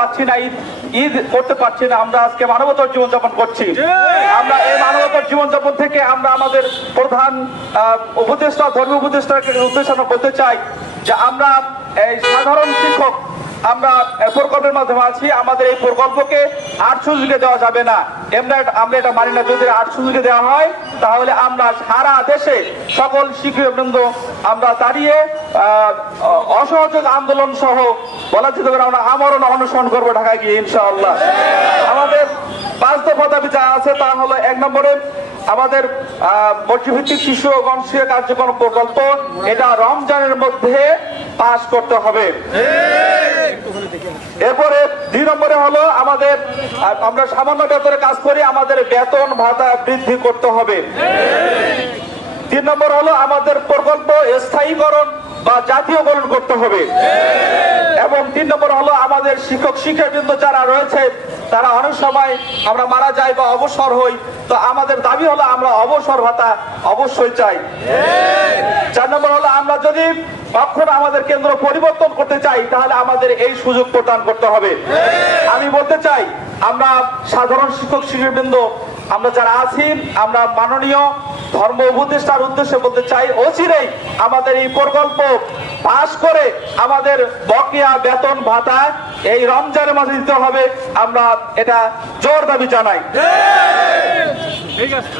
পাচ্ছি না, ঈদ করতে পারছি না। আমরা আজকে মানবতার জীবনযাপন করছি। আমরা এই মানবতার জীবনযাপন থেকে আমরা আমাদের প্রধান উপদেষ্টা, ধর্মীয় উপদেষ্টাকে উদ্দেশ্যে আমরা বলতে চাই যে আমরা এই সাধারণ শিক্ষক আমরা প্রকল্পের মাধ্যমে আছি। আমাদের এই প্রকল্পকে 800 যুগে দেওয়া যাবে না। আমরা এটা মানি না। যদি 800 যুগে দেওয়া হয় তাহলে আমরা সারা দেশে সকল শিক্ষকবৃন্দ আমরা দাঁড়িয়ে অসহযোগ আন্দোলন সহ বলা যেতে পারে আমরা আমরণ অনশন করবো ঢাকায় গিয়ে ইনশাআল্লাহ। আমাদের বাস্তবতা যা আছে তা হলো, 1 নম্বরে আমাদের মসজিদভিত্তিক শিশু ও গণশিক্ষা কার্যক্রম প্রকল্প এটা রমজানের মধ্যে পাস করতে হবে। এরপরে 2 নম্বরে হলো আমাদের আমরা সামান্য বেতনে কাজ করি, আমাদের বেতন ভাতা বৃদ্ধি করতে হবে। 3 নম্বর হলো আমাদের প্রকল্প স্থায়ীকরণ বা জাতীয়করণ করতে হবে। এবং 3 নম্বর হলো আমাদের শিক্ষক শিক্ষাবৃন্দ যারা রয়েছে তারা অনেক সময় আমরা মারা যাই বা অবসর হই, তো আমাদের দাবি হলো আমরা অবসর ভাতা অবশ্যই চাই। 4 নম্বর হলো আমরা যদি কখনো আমাদের কেন্দ্র পরিবর্তন করতে চাই তাহলে আমাদের এই সুযোগ প্রদান করতে হবে। আমি বলতে চাই আমরা সাধারণ শিক্ষক শিক্ষাবৃন্দ আমরা যারা আছি আমরা মাননীয় ধর্ম উপদেষ্টার উদ্দেশ্যে বলতে চাই অচিরেই আমাদের এই প্রকল্প পাস করে আমাদের বকেয়া বেতন ভাতা এই রমজানের মাঝে দিতে হবে। আমরা এটা জোর দাবি জানাই।